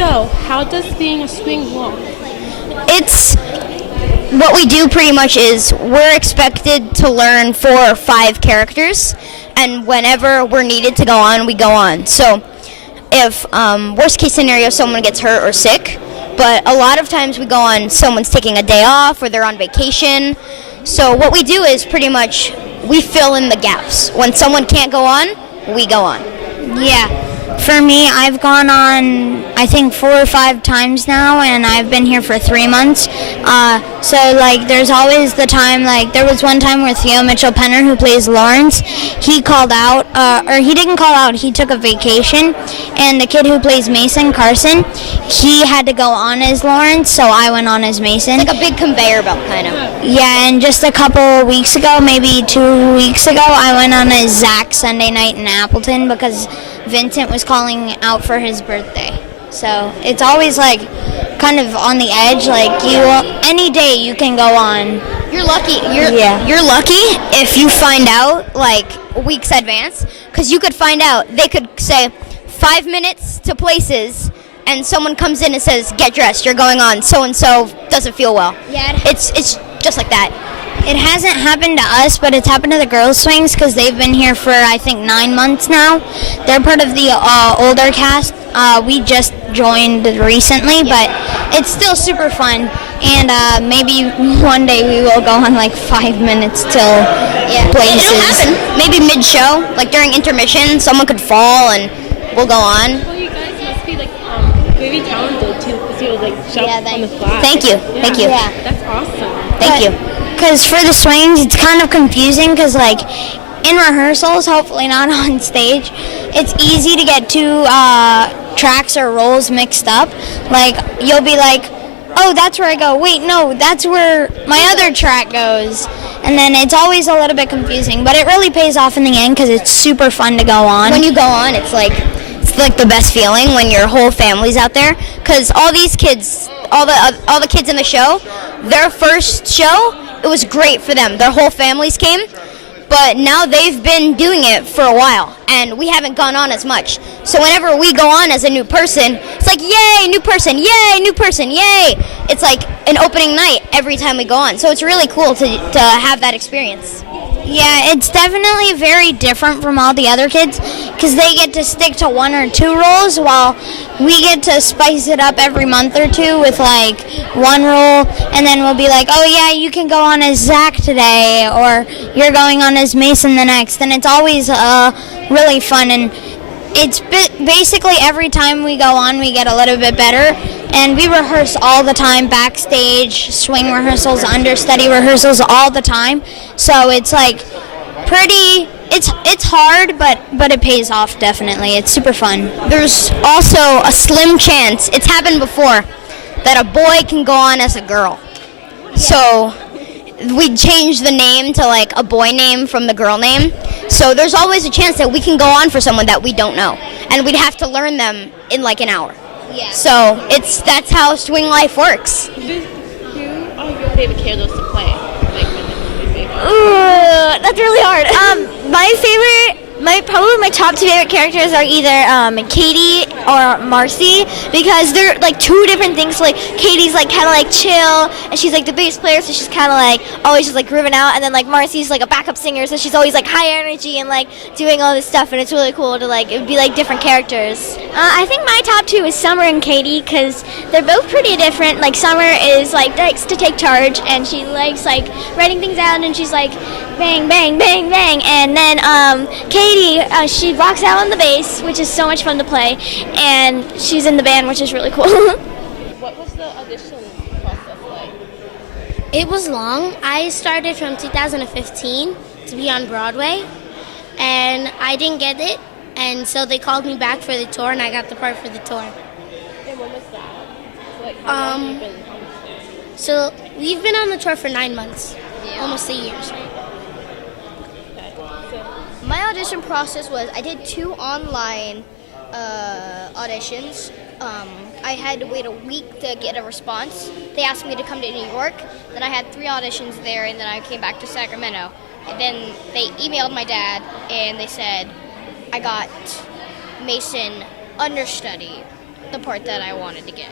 So, how does being a swing look? It's what we do pretty much is we're expected to learn 4 or 5 characters, and whenever we're needed to go on, we go on. So if worst case scenario, someone gets hurt or sick, but a lot of times we go on, someone's taking a day off or they're on vacation. So what we do is pretty much we fill in the gaps. When someone can't go on, we go on. Yeah. For me, I've gone on, I think, 4 or 5 times now, and I've been here for 3 months. So, like, there's always the time, like, there was one time where Theo Mitchell-Penner, who plays Lawrence, he called out, or he didn't call out, he took a vacation, and the kid who plays Mason, Carson, he had to go on as Lawrence, so I went on as Mason. It's like a big conveyor belt, kind of. Yeah, and just a couple weeks ago, maybe 2 weeks ago, I went on as Zach Sunday night in Appleton because Vincent was calling out for his birthday. So it's always like kind of on the edge, like any day you can go on. You're lucky. You're lucky if you find out like weeks advance, because you could find out. They could say 5 minutes to places, and someone comes in and says, "Get dressed. You're going on. So and so doesn't feel well." Yeah, it's just like that. It hasn't happened to us, but it's happened to the girls' swings because they've been here for, I think, 9 months now. They're part of the older cast. We just joined recently, but it's still super fun. And maybe one day we will go on like 5 minutes till places. It'll happen. Maybe mid-show, like during intermission, someone could fall and we'll go on. Well, you guys must be like very talented too, because you like jump on the fly. Thank you. Yeah. Thank you. Yeah. That's awesome. Thank you. Because for the swings, it's kind of confusing because, like, in rehearsals, hopefully not on stage, it's easy to get 2 tracks or rolls mixed up. Like, you'll be like, oh, that's where I go. Wait, no, that's where my other track goes. And then it's always a little bit confusing, but it really pays off in the end because it's super fun to go on. When you go on, it's like the best feeling when your whole family's out there, because all these kids, all the kids in the show, their first show, it was great for them. Their whole families came, but now they've been doing it for a while, and we haven't gone on as much. So whenever we go on as a new person, it's like, yay, new person, yay, new person, yay. It's like an opening night every time we go on. So it's really cool to have that experience. Yeah, it's definitely very different from all the other kids because they get to stick to 1 or 2 roles while we get to spice it up every month or 2 with like 1 role, and then we'll be like, oh yeah, you can go on as Zach today, or you're going on as Mason the next, and it's always really fun, and it's basically every time we go on we get a little bit better, and we rehearse all the time backstage, swing rehearsals, understudy rehearsals all the time, so it's like it's hard, but it pays off definitely. It's super fun. There's also a slim chance, it's happened before, that a boy can go on as a girl. Yeah. So we changed the name to like a boy name from the girl name. So there's always a chance that we can go on for someone that we don't know, and we'd have to learn them in like an hour. Yeah. So that's how swing life works. Who are your favorite characters to play? Like, Ooh, that's really hard. Probably my top 2 favorite characters are either Katie or Marcy, because they're like 2 different things. Like Katie's like kind of like chill, and she's like the bass player, so she's kind of like always just like grooving out, and then like Marcy's like a backup singer, so she's always like high energy and like doing all this stuff, and it's really cool to like, it would be like different characters. I think my top 2 is Summer and Katie, because they're both pretty different. Like Summer is like likes to take charge, and she likes like writing things out, and she's like bang, bang, bang, bang, and then Katie, she rocks out on the bass, which is so much fun to play, and she's in the band, which is really cool. what was the audition process like? It was long. I started from 2015 to be on Broadway, and I didn't get it, and so they called me back for the tour, and I got the part for the tour. And when was that? So, like, how long have you been on this? So we've been on the tour for 9 months, almost a year. My audition process was I did 2 online auditions. I had to wait a week to get a response. They asked me to come to New York. Then I had 3 auditions there, and then I came back to Sacramento. And then they emailed my dad, and they said I got Mason understudy. the part that I wanted to get.